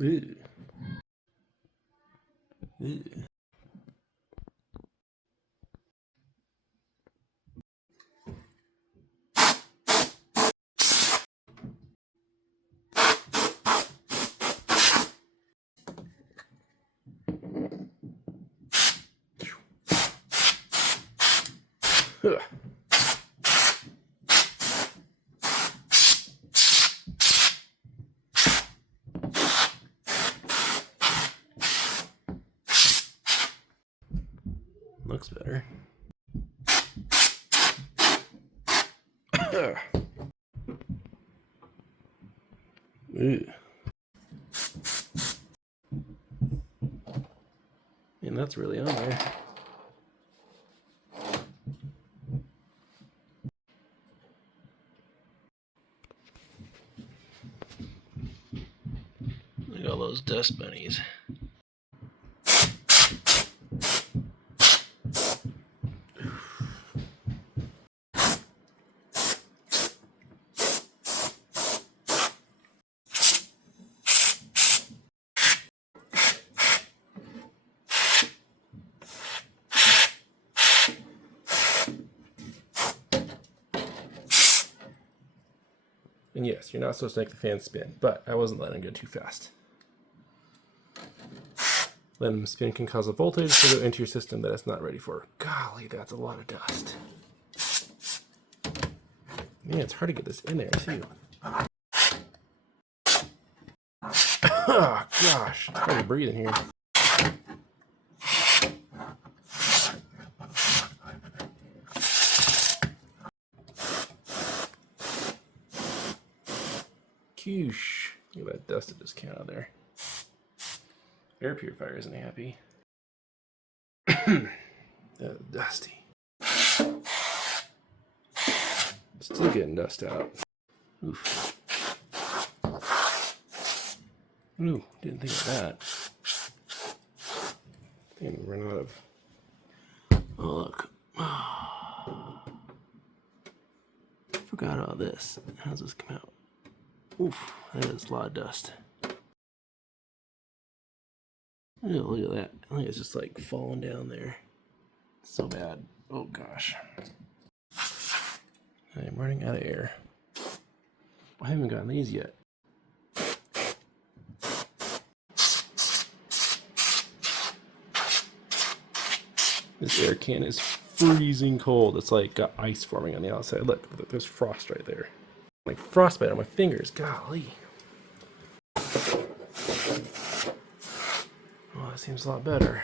Ew. Ew. Ugh. Looks better. Ew. And that's really on there. Look at all those dust bunnies. And yes, you're not supposed to make the fan spin, but I wasn't letting it go too fast. Letting them spin can cause a voltage to go into your system that it's not ready for. Golly, that's a lot of dust. Man, it's hard to get this in there, too. Oh, gosh, it's hard to breathe in here. Coosh. Look at that dust that just came out of there. Air purifier isn't happy. Dusty. Still getting dust out. Oof. Ooh, didn't think of that. I think I'm run out of. Oh, look. Forgot about this. How's this come out? Oof, that is a lot of dust. Oh, look at that. I think it's just like falling down there. So bad. Oh gosh. I'm running out of air. I haven't gotten these yet. This air can is freezing cold. It's like got ice forming on the outside. Look, there's frost right there. Like frostbite on my fingers. Golly. Well, that seems a lot better.